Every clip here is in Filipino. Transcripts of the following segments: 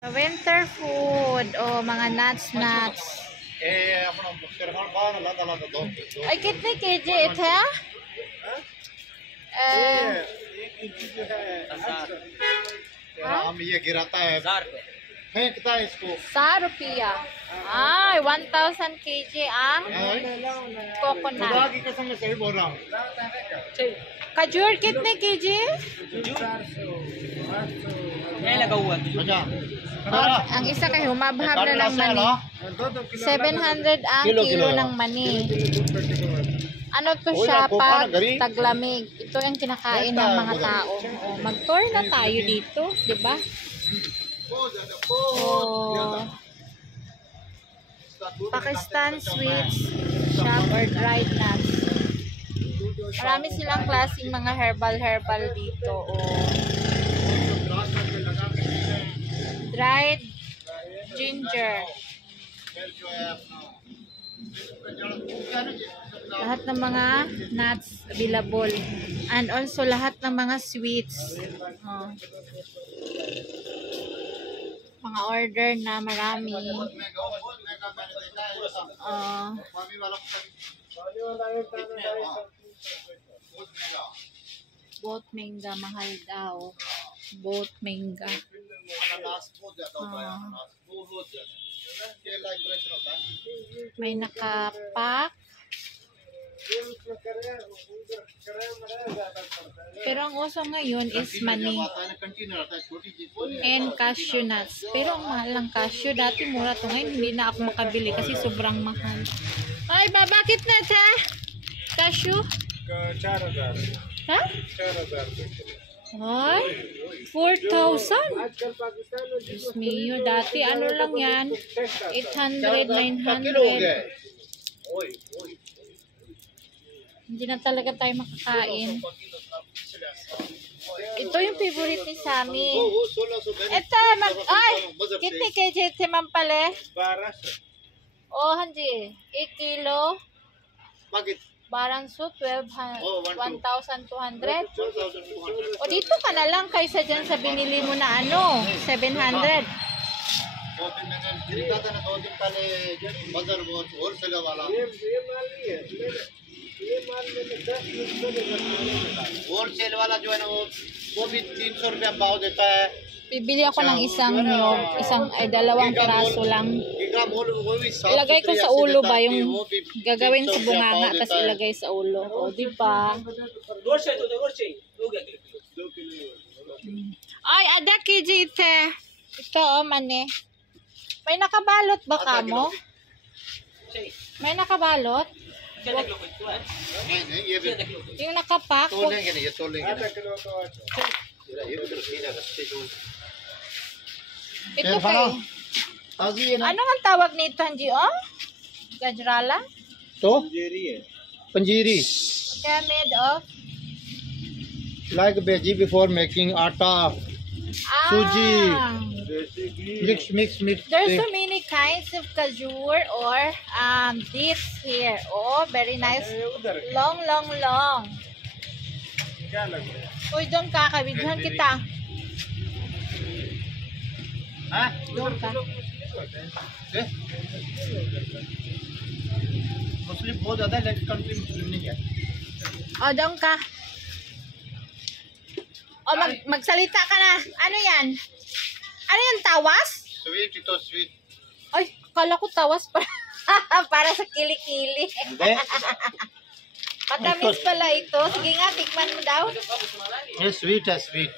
Winter food o mga nuts. Ay, कितने केजी थे? हम ये गिराता है, फेंकता है इसको। 100 रुपया। ay 1,000 kg ang coconut। खुदा की कसम मैं सही बोल रहा हूँ। खजूर कितने केजी? लगा हुआ Ang isa kay humabhab na ng mani. 700 ang kilo ng mani. Ano to siya pag taglamig. Ito yung kinakain ng mga tao. Oh, mag-tour na tayo dito, 'di ba? Oh. Pakistan sweets shop or dried nuts. Marami silang klaseng mga herbal dito. Oh. Dried ginger. Lahat ng mga nuts available. And also lahat ng mga sweets. Oh. Mga order na marami. Both manga mahal daw. Both manga. May nakapak. Pero ang uso ngayon is mani and cashew nuts. Pero ang mahal ng cashew. Dati mura to, ngayon hindi na ako makabili kasi sobrang mahal. Ay ba, bakit na siya? Cashew? 4,000। Ha? 4,000 Ay, 4,000. Diyos mio, dati ano lang yan? 800, 900. Hindi na talaga tayo makakain. Ito yung favorite ni Sammy. Ito, ay, kitni kg the mampale? 1200। Oh, hanji. 1 kilo. Bakit? 1,200. 1,200. 1,200। O dito ka na lang kaysa dyan sa binili mo na ano, 700. होलसेल वाला जो है ना वो भी 300 रुपया भाव देता है। Bibili ako ng dalawang piraso lang. Ilagay ko sa ulo ba yung gagawin sa bunganga tapos ilagay sa ulo. O, di ba? Ay, ada kg ite. Ito, o, mani. May nakabalot ba ka mo? May nakabalot? Yung nakapak? Ito kay. Ano ang tawag nito, Hanji? Oh? Gajrala? तो पंजीरी They're made of? like veggie before making atta suji mix There's so many kinds of kajur or dates here. Oh, very nice. Long. Uy, doon ka. Kabidhan kita. Doon ka. मुस्लिम बहुत ज्यादा है लेकिन कंट्री मुस्लिम नहीं है। O, doon ka. O, magsalita ka na. Ano yan? Ano yan, tawas? Sweet तो sweet Ay, kala ko tawas para sa kilikili. Matamis pala ito. Sige nga, tikman mo daw. ये स्वीट है sweet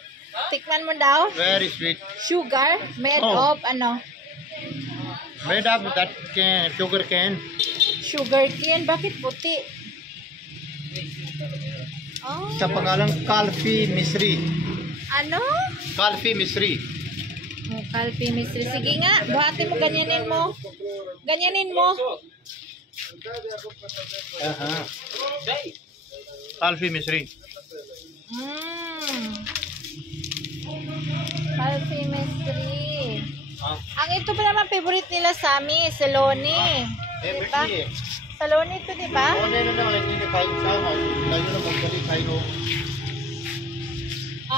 Tikman mo daw. Very sweet Sugar made Oh. of ano? made up that can sugar cane Sugar cane. Bakit puti? Oh, sa pangalang Kalfi Misri ano? Kalfi Misri Oh, Kalpi Misri. Sige nga, buhatin mo, ganyanin mo. Ganyanin mo. Kalfi Misri Kalpi Misri. Ang ito pa naman favorite nila sa amin, Saloni. Diba? Saloni ito, diba?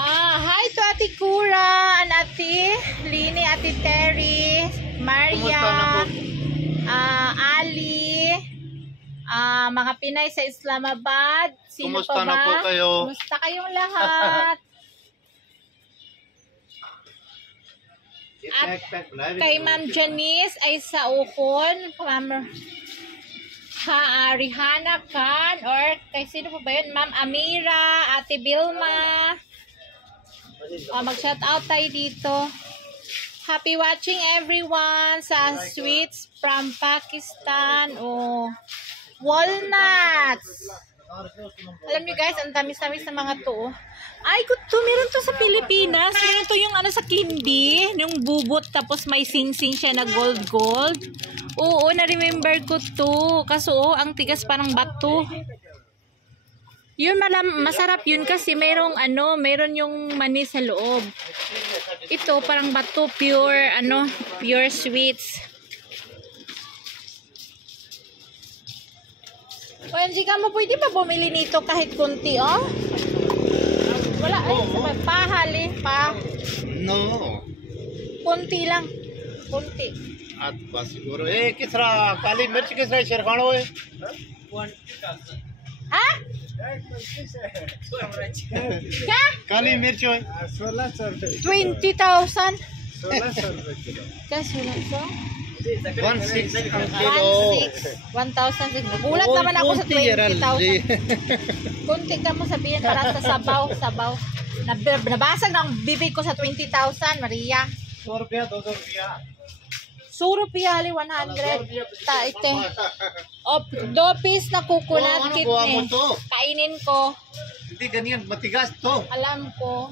Hi to Ate Kura, and Ate Lini, Ate Terry, Maria, Ali, mga Pinay sa Islamabad. Sino Kumusta pa ba? na po kayo? Kumusta kayong lahat? At kay Ma'am Janice ay sa Ukon, Ma'am Rihanna Khan, or kay sino po ba yun? Ma'am Amira, Ate Bilma. Mag-shout out tayo dito. Happy watching everyone sa sweets from Pakistan. Walnuts. Alam niyo guys, ang tamis-tamis ng mga to. Ay, to, meron to sa Pilipinas. Meron to yung ano sa candy, yung bubot tapos may sing-sing siya na gold. Oo, na-remember ko to. Kaso ang tigas parang bato. Yun, masarap yun kasi meron yung mani sa loob. Ito parang bato, pure sweets. O, hindi ka mo pwede pa bumili nito kahit kunti, oh? Wala, pahali, No. Kunti lang. Kunti. At bas siguro. किस तरह काली मिर्च किस तरह शेरखानो है? Ha? क्या? काली मिर्च है 20,000. क्या 1600? 1,600 ang kilo. 1,000. Gulat naman ako sa 20,000. Kunti ka mo sabihin para sa sabaw. Nabasag ng bibig ko sa 20,000, Maria. 100 rupiah 200 rupiah. ₹100 Ta ite. 2 piece na coconut kidney. Kainin ko. Hindi ganyan matigas to. Alam ko.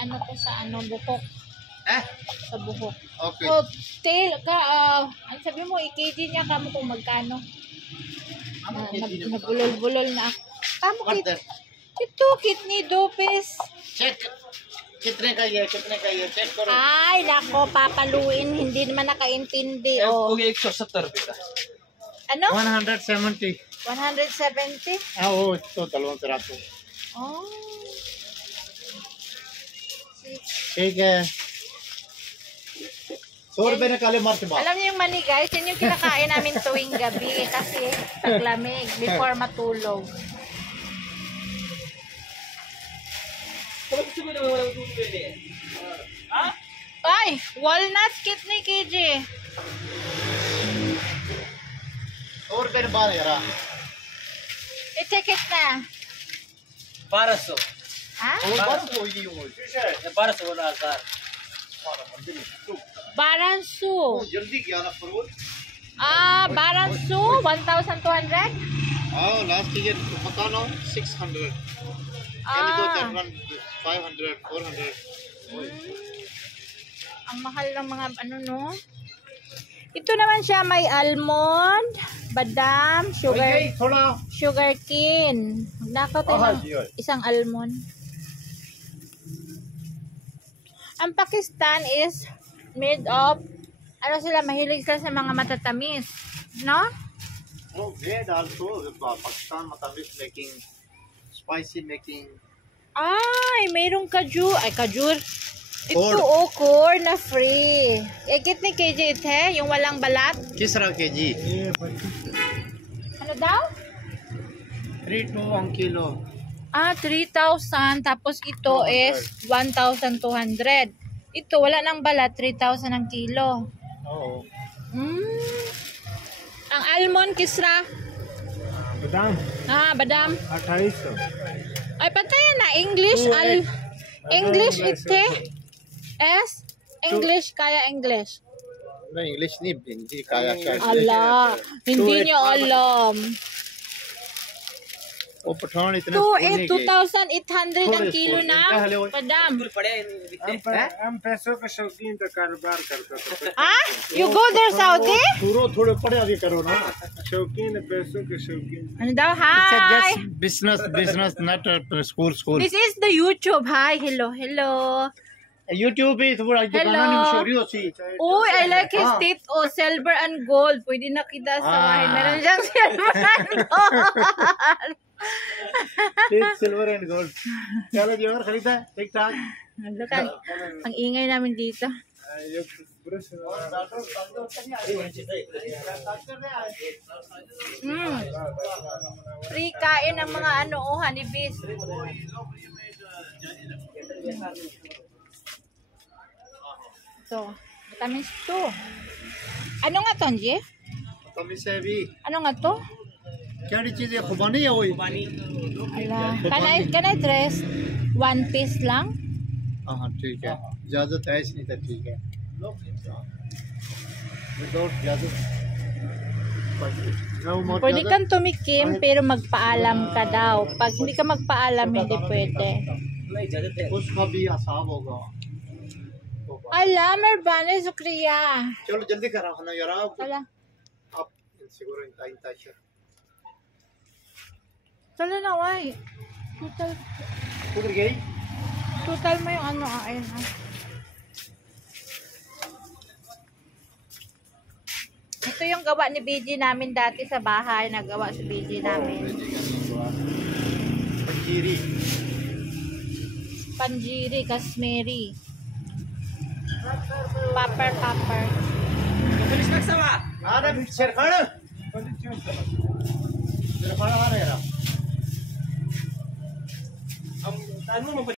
Ano ko sa buhok. Sa buhok. Okay. Tail ka, ano sabi mo, i-kg niya kamo kung magkano. Nabulol-bulol na ako. Kamo ito, kidney 2 piece. Check. Kitne ka ye, check karo. Ay, nako, papaluin, hindi naman nakaintindi. Okay, 170 rupiah. Ano? 170. 170? ito 200. Oh. ठीक है 100 रुपए निकाले मर्च बा. Alam niyo yung mani guys, yun yung kinakain namin tuwing gabi kasi taglamig before matulog. Ay, walnuts kitni kg. 100 रुपए बार यार. Ite kitna? 1200. Ha? वो बस वही हो. 1200 बोला 1000. Baransu. जल्दी क्या ना फरवल. Baransu 1,200. लास्ट ईयर पता ना 600. Kami to 500, 400. Ang mahal ng mga no? Ito naman siya may almond, badam, sugar cane. Magnakaw tayo ng isang almond. Ang Pakistan is made of, sila, mahilig sila sa mga matatamis. No? Bread also, Pakistan matamis making, spicy making. Ay, mayroong kajur. Ay, kajur. Ito, corn na free. Kitni kg ite, yung walang balat. किस तरह KG? Ano daw? 3 to 1 kilo. 3,000. Tapos ito is 1,200. Ito, wala nang balat. 3,000 ang kilo. Oo. Ang almond, kisra? Badam. Badam. 2800. Ay, patayan na. English. English ite. English, kaya English. मैं इंग्लिश नहीं हिंदी काया का. Ala, hindi nyo alam. वो पठान इतने 2,800 ang kilo na. Padam. हम पैसों का शौकीन तो कारोबार करता था. You go there, Saudi? थोड़े पढ़े आगे करो ना. शौकीन पैसों के शौकीन. Ano daw? Hi! business not school. This is the YouTube. Hi, hello. YouTube पे थोड़ा दुकान Hello. में शोरी होती Uy, I like his teeth. Oh, silver and gold. Pwede nakita sa bahay. Meron siyang silver and gold. Silver and gold चलो जी और खरीदा ठीक ठाक Look at, ang ingay namin dito. Free kain ng mga ano, honeybis. Ito, vitamins 2. Ano nga to, Angie? तभी से भी Ano nga to? क्या चीजें खुबानी है वही Ala, can I dress one piece lang? हाँ ठीक है इजाजत है इसलिए तो ठीक है विदाउट इजाजत Pwede kang tumikim pero magpaalam ka daw. Pag hindi ka magpaalam, hindi pwede. उसका भी आसाब होगा Ala, Mervane, Sukriya. चलो जल्दी करा खाना यार आप Ala, seguro इंता अच्छा tala na, why? उधर गई Total mo yung ano, ayun ha. Ito yung gawa ni BG namin dati sa bahay. Nagawa si BG namin. पंजीरी Panjiri, Kasmeri. Papper. अरे शेरखान शेरखान आ रहा है